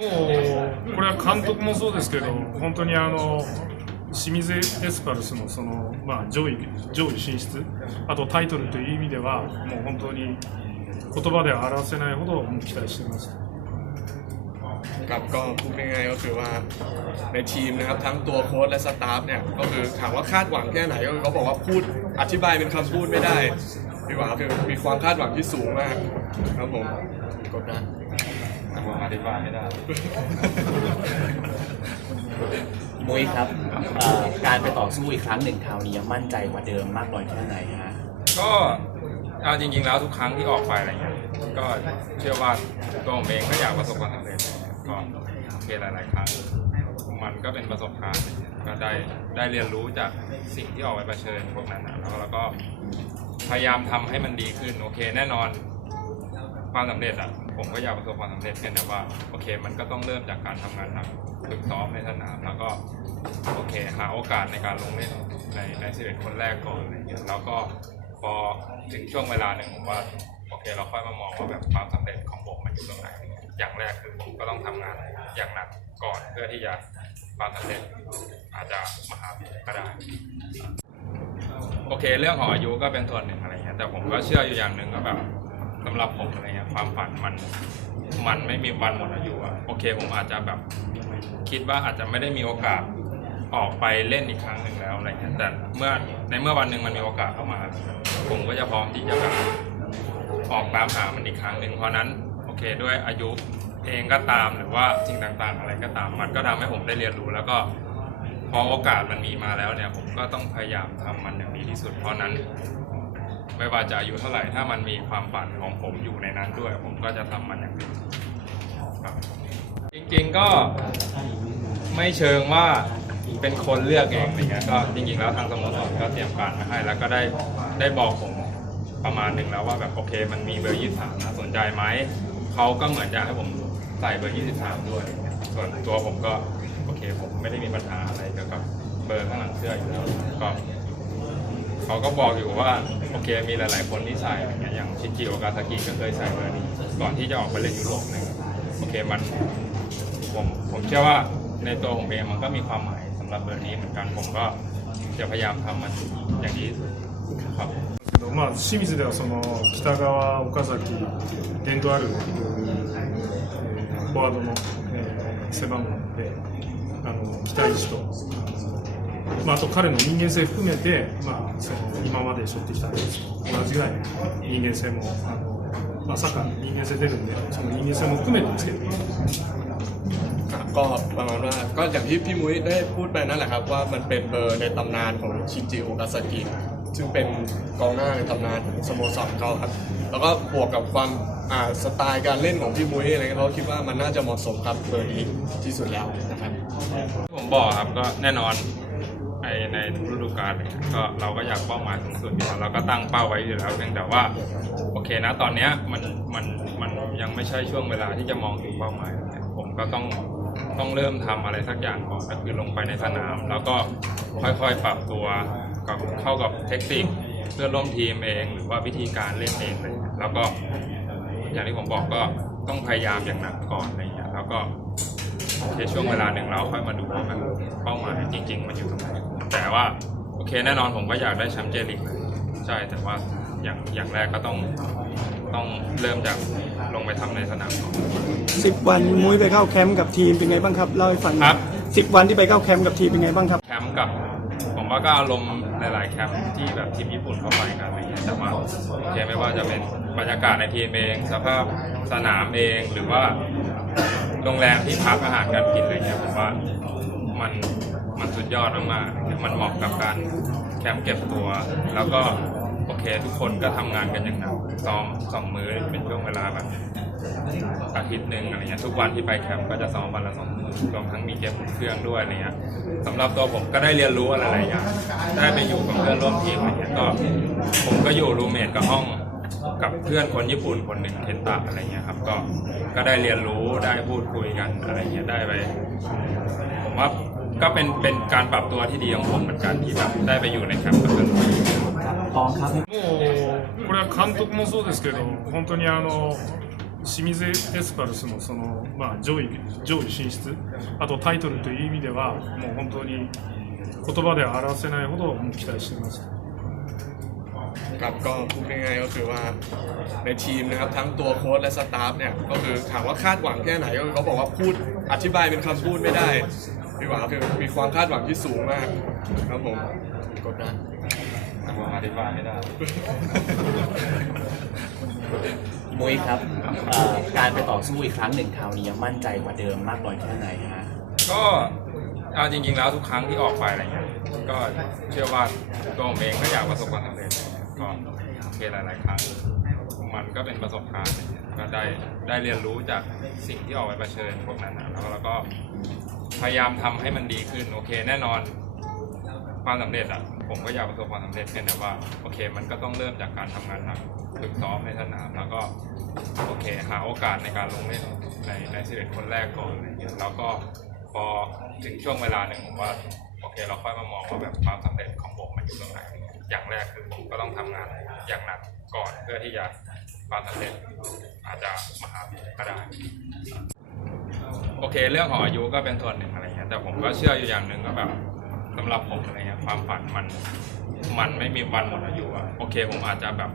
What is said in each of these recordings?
もうこれは監督もそうですけど、本当にあの清水エスパルスのその、まあ、上位上位進出、あとタイトルという意味では、もう本当に言葉では表せないほどもう期待しています。 ครับก็พูดง่ายๆก็คือว่าในทีมนะครับทั้งตัวโค้ชและสตาฟเนี่ยก็คือถามว่าคาดหวังแค่ไหนก็คือเขาบอกว่าพูดอธิบายเป็นคำพูดไม่ได้ดีกว่าคือมีความคาดหวังที่สูงมากครับผมกดดัน ผมอธิบายไม่ได้มุ้ยครับเอ่อการไปต่อสู้อีกครั้งหนึ่งคราวนี้ยังมั่นใจกว่าเดิมมากน้อยแค่ไหนฮะก็เอาจริง ๆ แล้วทุกครั้งที่ออกไปอะไรเงี้ยก็เชื่อว่าตัวผมเองก็อยากประสบความสำเร็จก็โอเคหลาย ๆ ครั้ง มันก็เป็นประสบการณ์ก็ได้ได้เรียนรู้จากสิ่งที่ออกไปเผชิญพวกนั้นนะแล้วเราก็พยายามทำให้มันดีขึ้นโอเค แน่นอน ความสำเร็จอะผมก็อยากประสบความสำเร็จเพียแต่ว่าโอเค มันก็ต้องเริ่มจากการทำงานหนักฝึกซ้อมในสนามแล้วก็โอเค หาโอกาสในการลงเล่นในใน11คนแรกก่อนอะไรเงี้ยแล้วก็พอถึงช่วงเวลาหนึ่งผมว่าโอเค เราค่อยมามองว่าแบบความสำเร็จของผมมันอยู่ตรงไหนอย่างแรกคือผมก็ต้องทำงานอย่างหนักก่อนเพื่อที่จะความสำเร็จอาจจะมาหาผมก็ได้ โอเค เรื่องของอายุก็เป็นส่วนหนึ่งอะไรเงี้ยแต่ผมก็เชื่ออยู่อย่างหนึ่งว่าแบบ สำหรับผมอะไรเงี้ยความฝันมันมันไม่มีวันหมดอายุอะโอเคผมอาจจะแบบคิดว่าอาจจะไม่ได้มีโอกาสออกไปเล่นอีกครั้งหนึ่งแล้วอะไรเงี้ยแต่เมื่อในเมื่อวันหนึ่งมันมีโอกาสเข้ามา ผมก็จะพร้อมที่จะแบบออกตามหามันอีกครั้งหนึ่งเพราะนั้นโอเคด้วยอายุเองก็ตามหรือว่าสิ่งต่างๆ อะไรก็ตาม มันก็ทำให้ผมได้เรียนรู้ แล้วก็พอโอกาสมันมีมาแล้วเนี่ย ผมก็ต้องพยายามทำมันอย่างดีที่สุด เพราะนั้น ไม่ว่าจะอายุเท่าไหร่ถ้ามันมีความฝันของผมอยู่ในนั้นด้วย ผมก็จะทำมันอย่างดีครับจริงๆก็ไม่เชิงว่าเป็นคนเลือกเองอะไรเงี้ยก็จริงๆแล้วทางสโมสรก็เตรียมการมาให้ แล้วก็ได้ได้บอกผมประมาณหนึ่งแล้วว่าแบบโอเค มันมีเบอร์23นะสนใจไหมเขาก็เหมือนจะให้ผมใส่เบอร์23ด้วยอะไรเงี้ยส่วนตัวผมก็โอเคผมไม่ได้มีปัญหาอะไรเกี่ยวกับเบอร์ข้างหลังเสื้ออยู่แล้วก็ เขาก็บอกอยู่ว่าโอเคมีหลาย ๆ คนที่ใส่อะไรเงี้ยอย่างชินจิโอกาซากิก็เคยใส่เบอร์นี้ก่อนที่จะออกไปเล่นยุโรปหนึ่งโอเคมันผมผมเชื่อว่าในตัวผมเองมันก็มีความหมายสำหรับเบอร์นี้เหมือนกันผมก็จะพยายามทำมันอย่างดีที่สุดครับ けどまあ、清水ではその北川、岡崎、伝統ある、えーフォワードの、えー背番号であの期待値と、 まあ、あと彼の人間性含めて、まあ、その今まで背負ってきたレースと同じぐらいの人間性もあの、まあ、サッカーに人間性出るんでその人間性も含めてつけていく ครับก็ประมาณว่าก็อย่างที่พี่มุ้ยได้พูดไปนั่นแหละครับว่ามันเป็นเบอร์ในตำนานของชินจิโอกาซากิซึ่งเป็นกองหน้าในตำนานของสโมสรเขาครับ แล้วก็บวกกับความอ่าสไตล์การเล่นของพี่มุ้ยอะไรเงี้ยเขาคิดว่ามันน่าจะเหมาะสมครับเบอร์นี้ที่สุดแล้วนะครับ ผมบอกครับก็แน่นอน ไอในฤดูกาลเลยก็เราก็อยากเป้าหมายสูงสุดอยู่แล้วเราก็ตั้งเป้าไว้อยู่แล้วเพียงแต่ว่าโอเคนะตอนเนี้ยมันมันมันยังไม่ใช่ช่วงเวลาที่จะมองถึงเป้าหมายผมก็ต้องต้องเริ่มทำอะไรสักอย่างก่อนก็คือลงไปในสนาม แล้วก็ค่อยๆปรับตัวกับเข้ากับเทคนิคเพื่อร่วมทีมเอง หรือว่าวิธีการเล่นเองเลยแล้วก็อย่างที่ผมบอกก็ต้องพยายามอย่างหนักก่อนอะไรอย่างเงี้ยแล้วก็ในช่วงเวลาหนึ่งเราค่อยมาดูว่าเป้าหมายจริง ๆ มันอยู่ตรงไหน แต่ว่าโอเคแน่นอนผมก็อยากได้แชมป์เจลีกเลยใช่แต่ว่าอย่างอย่างแรกก็ต้องต้องเริ่มจากลงไปทำในสนามก่อน สิบวันมุ้ยไปเข้าแคมป์กับทีมเป็นไงบ้างครับเล่าให้ฟังหน่อยครับ สิบวันที่ไปเข้าแคมป์กับทีมเป็นไงบ้างครับ แคมป์กับผมว่าก็อารมณ์หลาย ๆ แคมป์ที่แบบทีมญี่ปุ่นเข้าไปกันอะไรเงี้ยแต่ว่าโอเคไม่ว่าจะเป็นบรรยากาศในทีมเองสภาพสนามเองหรือว่าโรงแรมที่พักอาหารการกินอะไรเงี้ยผมว่า มันมันสุดยอดมากๆมันเหมาะกับการแคมป์เก็บตัว แล้วก็โอเคทุกคนก็ทำงานกันอย่างหนักซ้อมสองมื้อเป็นช่วงเวลาแบบอาทิตย์หนึ่งอะไรเงี้ยทุกวันที่ไปแคมป์ก็จะซ้อมวันละสองมื้อรวมทั้งมีเกมอุ่นเครื่องด้วยอะไรเงี้ยสำหรับตัวผมก็ได้เรียนรู้อะไรหลายอย่างได้ไปอยู่กับเพื่อนร่วมทีมอะไรเงี้ยก็ผมก็อยู่รูมเมทกับห้องกับเพื่อนคนญี่ปุ่นคนหนึ่งเคนตะอะไรเงี้ยครับก็ก็ได้เรียนรู้ได้พูดคุยกันอะไรเงี้ยได้ไปผมว่า ก็เป็นเป็นการปรับตัวที่ดีของผมเหมือนกันที่แบบได้ไปอยู่ในแคมป์กับเพื่อนร่วมทีม もうこれは監督もそうですけど、本当にあの 清水エスパルスのその、まあ、上位上位進出、あとタイトルという意味では、もう本当に言葉では表せないほどもう期待しています。 ครับก็พูดง่ายๆก็คือว่าในทีมนะครับทั้งตัวโค้ชและสตาฟเนี่ยก็คือถามว่าคาดหวังแค่ไหนก็คือเขาบอกว่าพูดอธิบายเป็นคำพูดไม่ได้ ดีกว่าคือมีความคาดหวังที่สูงมากครับผมกดดันผมอธิบายไม่ได้มุ้ยครับเอ่อการไปต่อสู้อีกครั้งหนึ่งคราวนี้มั่นใจกว่าเดิมมากน้อยแค่ไหนฮะก็เอาจริง ๆ แล้วทุกครั้งที่ออกไปอะไรเงี้ยก็เชื่อว่าตัวผมเองก็อยากประสบความสำเร็จก็โอเคหลายๆครั้งมันก็เป็นประสบการณ์ก็ได้ได้เรียนรู้จากสิ่งที่ออกไปเผชิญพวกนั้นนะแล้วเราก็ พยายามทำให้มันดีขึ้นโอเคแน่นอน ความสำเร็จอะผมก็อยากประสบความสำเร็จเพียงแต่ว่าโอเค มันก็ต้องเริ่มจากการทำงานหนักฝึกซ้อมในสนามแล้วก็โอเค หาโอกาสในการลงเล่นในในสิบเอ็ดคนแรกก่อนอะไรเงี้ยแล้วก็พอถึงช่วงเวลาหนึ่งผมว่าโอเคเราค่อยมามองว่าแบบความสำเร็จของผมมันอยู่ตรงไหนอย่างแรกคือผมก็ต้องทำงานอย่างหนักก่อนเพื่อที่จะความสำเร็จอาจจะมาหาก็ได้ โอเค เรื่องของอายุก็เป็นส่วนหนึ่งอะไรเงี้ยแต่ผมก็เชื่ออยู่อย่างหนึ่งก็แบบสำหรับผมอะไรเงี้ยความฝันมันมันไม่มีวันหมดอายุอะโอเค ผมอาจจะแบบ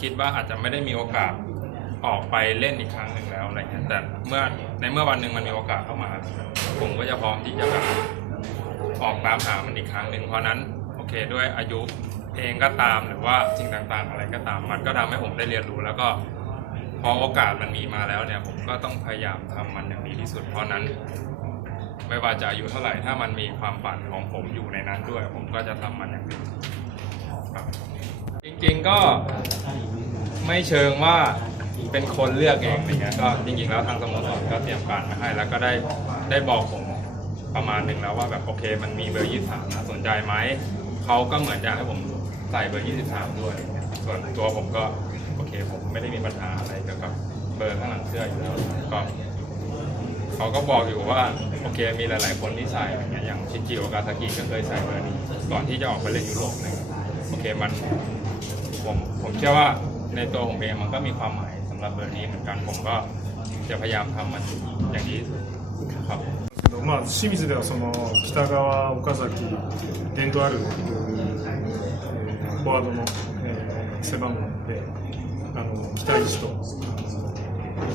คิดว่าอาจจะไม่ได้มีโอกาสออกไปเล่นอีกครั้งหนึ่งแล้วอะไรเงี้ยแต่เมื่อในเมื่อวันหนึ่งมันมีโอกาสเข้ามา ผมก็จะพร้อมที่จะแบบออกตามหามันอีกครั้งหนึ่งเพราะฉะนั้นโอเคด้วยอายุเองก็ตามหรือว่าสิ่งต่างๆ อะไรก็ตามมันก็ทำให้ผมได้เรียนรู้แล้วก็ พอโอกาสมันมีมาแล้วเนี่ยผมก็ต้องพยายามทำมันอย่างดีที่สุด เพราะนั้น ไม่ว่าจะอายุเท่าไหร่ถ้ามันมีความฝันของผมอยู่ในนั้นด้วย ผมก็จะทำมันอย่างดีครับจริงๆก็ไม่เชิงว่าเป็นคนเลือกเองอะไรเงี้ยก็จริงๆแล้วทางสโมสรก็เตรียมการมาให้ แล้วก็ได้ได้บอกผมประมาณหนึ่งแล้วว่าแบบโอเค มันมีเบอร์23นะสนใจไหมเขาก็เหมือนอยากให้ผมใส่เบอร์23ด้วย ส่วนตัวผมก็ เค ผมไม่ได้มีปัญหาอะไรเกี่ยวกับเบอร์ข้างหลังเสื้ออยู่แล้วก็ เขาก็บอกอยู่ว่าโอเคมีหลาย ๆ คนที่ใส่อะไรเงี้ยอย่างชินจิโอกาซากิก็เคยใส่เบอร์นี้ก่อนที่จะออกไปเล่นยุโรปเลยโอเคมันผมผมเชื่อว่าในตัวผมเองมันก็มีความหมายสำหรับเบอร์นี้เหมือนกันผมก็จะพยายามทำมันอย่างดีที่สุดครับ けどまあ、清水ではその北川、岡崎、伝統ある、えーフォワードの、えー背番号で あの期待値と、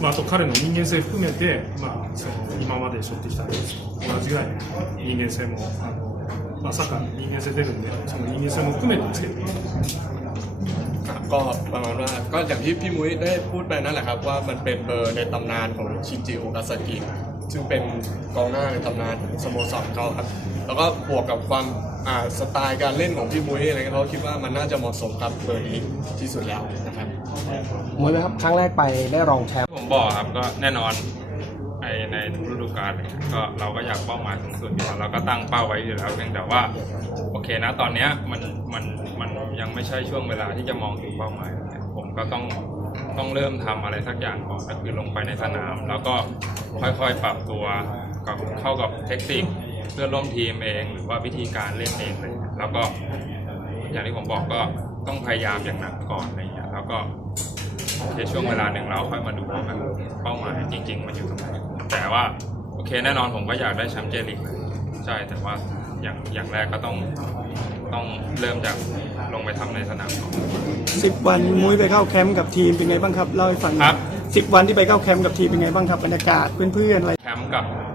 まあ、あと彼の人間性含めて、まあ、その今まで背負ってきたレースと同じぐらいの人間性もあの、まあ、サッカーに人間性出るんでその人間性も含めてつけていく ครับก็ประมาณว่าก็อย่างที่พี่มุ้ยได้พูดไปนั่นแหละครับว่ามันเป็นเบอร์ในตำนานของชินจิโอกาซากิซึ่งเป็นกองหน้าในตำนานของสโมสรเขาครับแล้วก็บวกกับความอ่า สไตล์การเล่นของพี่มุ้ยอะไรเงี้ยเขาคิดว่ามันน่าจะเหมาะสมกับเบอร์นี้ที่สุดแล้วนะครับมวยไหมครับครั้งแรกไปได้รองแชมป์ผมบอกครับก็แน่นอนในในทุกฤดูกาลเลยก็เราก็อยากเป้าหมายสูงสุดอยู่แล้วเราก็ตั้งเป้าไว้อยู่แล้วเพียงแต่ว่าโอเคนะตอนเนี้ยมันมันมันยังไม่ใช่ช่วงเวลาที่จะมองถึงเป้าหมายเนี่ยผมก็ต้องต้องเริ่มทำอะไรสักอย่างก่อนก็คือลงไปในสนาม แล้วก็ค่อยๆปรับตัวกับเข้ากับเทคนิค เพื่อนร่วมทีมเองหรือว่าวิธีการเล่นเองเลยแล้วก็อย่างที่ผมบอกก็ต้องพยายามอย่างหนักก่อนอะไรอย่างเงี้ยแล้วก็ในช่วงเวลาหนึ่งเราค่อยมาดูว่าแบบเป้าหมายจริง ๆ มันอยู่ตรงไหนแต่ว่าโอเคแน่นอนผมก็อยากได้แชมป์เจลีกเลยใช่แต่ว่าอย่างอย่างแรกก็ต้องต้องเริ่มจากลงไปทำในสนามก่อนสิบวันมุ้ยไปเข้าแคมป์กับทีมเป็นไงบ้างครับเล่าให้ฟังหน่อยครับสิบวันที่ไปเข้าแคมป์กับทีมเป็นไงบ้างครับบรรยากาศเพื่อนๆอะไรแคมป์กับผม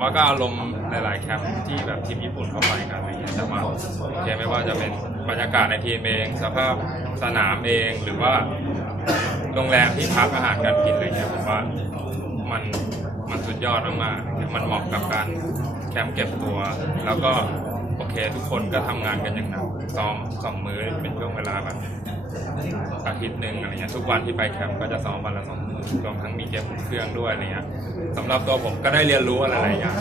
ว่าก็อารมณ์หลาย ๆ แคมป์ที่แบบทีมญี่ปุ่นเข้าไปกันอะไรเงี้ยแต่ว่าโอเคไม่ว่าจะเป็นบรรยากาศในทีมเองสภาพสนามเองหรือว่าโรงแรมที่พักอาหารการกินอะไรเงี้ยผมว่ามันมันสุดยอดมากๆมันเหมาะกับการแคมป์เก็บตัว แล้วก็ โอเคทุกคนก็ทำงานกันอย่างหนักซ้อมสองมื้อเป็นช่วงเวลาแบบอาทิตย์หนึ่งอะไรเงี้ยทุกวันที่ไปแคมป์ก็จะซ้อมวันละสองมื้อรวมทั้งมีเก็บเครื่องด้วยอะไรเงี้ยสำหรับตัวผมก็ได้เรียนรู้อะไรหลายอย่าง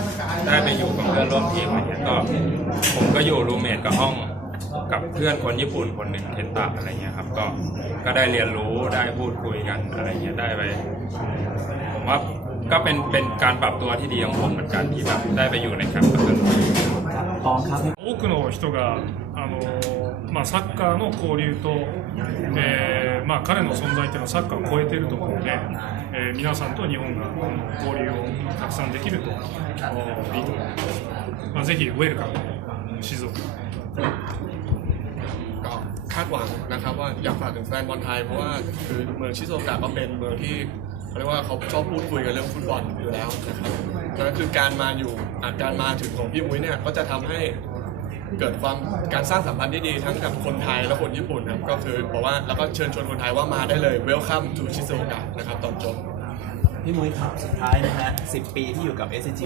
ได้ไปอยู่กับเพื่อนร่วมทีมอะไรเงี้ยก็ผมก็อยู่รูเมทกับห้อง กับเพื่อนคนญี่ปุ่นคนหนึ่งเคนตะอะไรเงี้ยครับก็ก็ได้เรียนรู้ได้พูดคุยกันอะไรเงี้ยได้ไป ผมว่าก็เป็นเป็นการปรับตัวที่ดีของผมเหมือนกันที่แบบได้ไปอยู่ในแคมป์กับเพื่อนร่วมทีมตองครับ くの人があの、まあ、サッカーの交流と、えー ーまあ、彼の存在っていうのはサッカーを超えてると思うので、えー皆さんと日本がこの交流をたくさんできるとおいいと思います、まあ、ぜひウェルカム静岡 ก็คาดหวังนะครับว่าอยากฝากถึงแฟนบอลไทยเพราะว่าคือเมืองชิโซกะก็เป็นเมืองที่เขาเรียกว่าเขาชอบพูดคุยกันเรื่องฟุตบอลอยู่แล้วนะครับนั่นคือการมาอยู่อาการมาถึงของพี่มุ้ยเนี่ยก็จะทำให้ เกิดความการสร้างสัมพันธ์ที่ดีทั้งกับคนไทยและคนญี่ปุ่นนะครับก็คือบอกว่าแล้วก็เชิญชวนคนไทยว่ามาได้เลย welcome to ชิโซกะนะครับตอนจบ พี่มุ้ยครับสุดท้ายนะฮะ 10 ปีที่อยู่กับ SCG